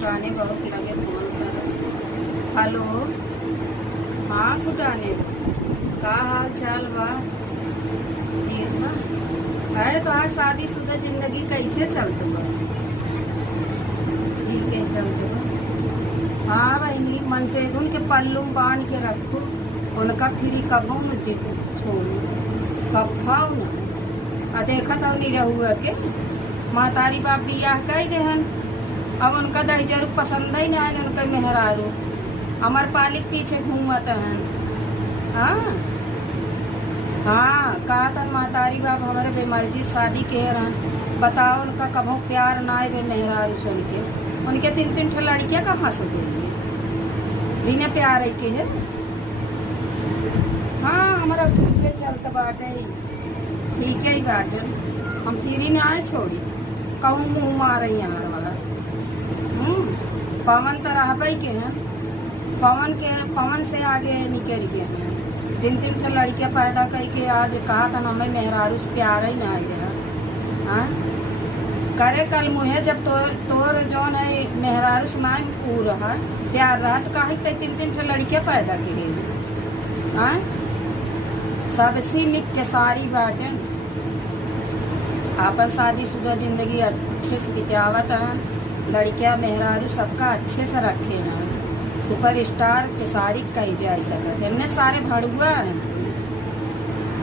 खुदाने बहुत लगे फोन कर। हेलो, हाँ खुदाने, का हाल चाल बा? ठीक बा। है तो आज शादीशुदा जिंदगी कैसे चलत बा? ठीक है चलत बा। हाँ बहनी, मन से उनके पल्लू बांध के रखो, उनका फिरी कबो मुझे छोड़ू, कब खाऊ ना। आ देखा तो नहीं रहू के मातारी बाप बियाह कह देहन, अब उनका दहेजरू पसंद ही ना है, उनका मेहरारू हमार पालिक पीछे घूमत हन। हाँ हाँ, कहा था मातारी बाप हमारे बेमर्जी शादी के रहन। बताओ उनका कभो प्यार ना है मेहरारू सुन के, उनके तीन तीन ठे लड़कियाँ कहाँ से देंगे बिना प्यार के है। हाँ हमारा ठीक है चलता बाटे, ठीक है ही बाटे, हम फिर ही ना आए छोड़ी कहूँ मुँह मार यार वाला। पवन तो रह के हैं, पवन से आगे निकल गए हैं। तीन तीन ठे लड़कियाँ पैदा करके आज कहा था हमें मेहरारू से प्यार ही ना गया। हाँ करे कल मुहे जब तोर जौन है मेहरारू से ना ऊ रहा प्यार रहा तो कहा तीन तीन ठे लड़कियाँ पैदा की। हाँ सबसे निक के सारी बाटे अपन शादीशुदा जिंदगी अच्छे से बितावत हैं, लड़कियां मेहरारू सबका अच्छे से रखे हैं। सुपर स्टार के सारी कही जाए सकते हमने सारे भड़ुआ हैं।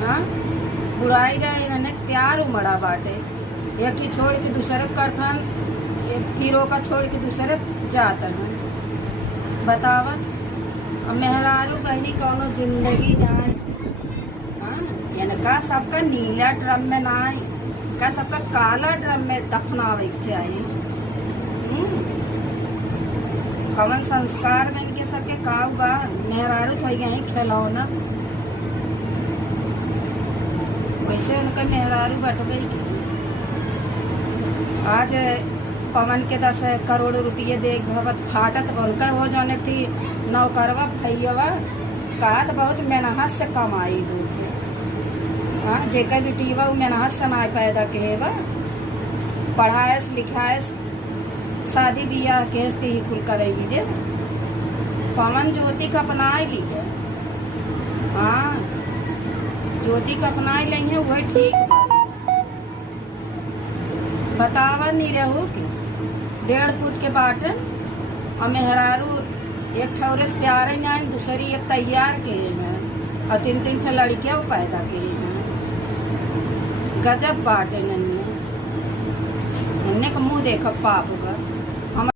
हाँ बुढ़ाई जाए इन्होंने प्यार उमड़ा बाटे, एक ही छोड़ के दूसरे करथन, फिर का छोड़ के दूसरे जाता है। बतावत मेहरारू बहनी कौनो जिंदगी जाए। हाँ इनका सबका नीला ड्रम में ना का सबका काला ड्रम में दफनावे के चाहिए। कवन संस्कार में इनके सबके काऊ बा, मेहरारू हो गए खिलौना, वैसे उनका मेहरारू बटवे। आज पवन के 10 करोड़ रुपये देख भगवत फाटत उनका हो जाने थी नौकरवा भैया कहा तो बहुत मेहनत से कमाई दूध। हाँ जेकर बेटीवा मेहनत से ना पैदा के बा, पढ़ाएस लिखाएस शादी बियाह केस ही कुल करेगी दे। पवन ज्योति का अपना ली है। हाँ ज्योति का अपना ली है वही ठीक बात। बतावा नहीं रहू कि 1.5 फुट के बाटन और मेहरारू एक ठौरे से प्यार ही ना, दूसरी एक तैयार के हैं और तीन तीन ठे लड़कियाँ पैदा के हैं। गजब बाटे नन्ने का मुँह देखा पाप